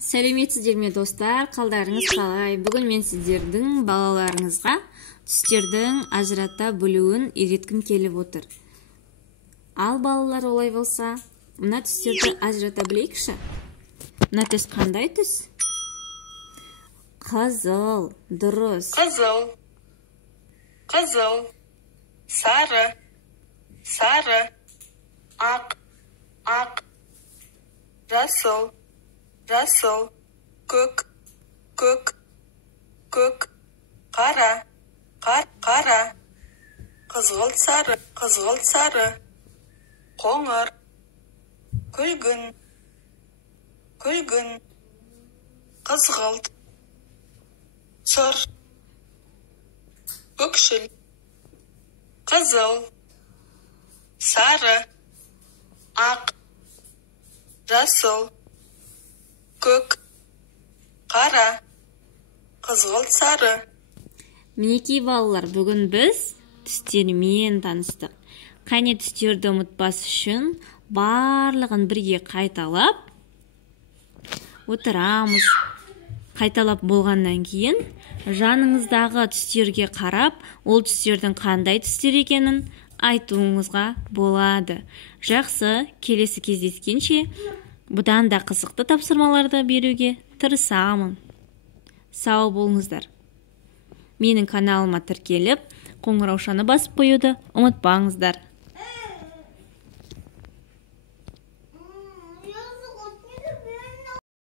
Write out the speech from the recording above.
Сәлеметсіздер ме достар, қалдарыңыз қалай? Бүгін мен сіздердің балаларыңызға түстердің ажырата білуін үйреткім келіп отыр. Ал балалар, олай болса, мына түстерді ажырата білейікші. Мына түс қандай түс? Қызыл, дұрыс. Қызыл, қызыл, сары, сары, ақ, ақ, жасыл, жасыл, көк, көк, көк, қара, қара, қызғылт сары, қызғылт сары, қоңыр, күлгін, күлгін, қызғылт, сұр, көкшіл, қызыл, сары, ақ, жасыл, көк, қара, қызғылт сары. Мінекей балалар, бүгін біз түстермен таныстық. Қане түстерді ұмытпас үшін барлығын бірге қайталап отырамыз. Қайталап болғаннан кейін жаныңыздағы түстерге қарап, ол түстердің қандай түстер екенін айтуыңызға болады. Жақсы, келесі кездескенше бұдан да қызықты тапсырмаларды беруге тырысамын. Сау болыңыздар. Менің каналыма тіркеліп, қоңыраушаны басып қоюды ұмытпаңыздар.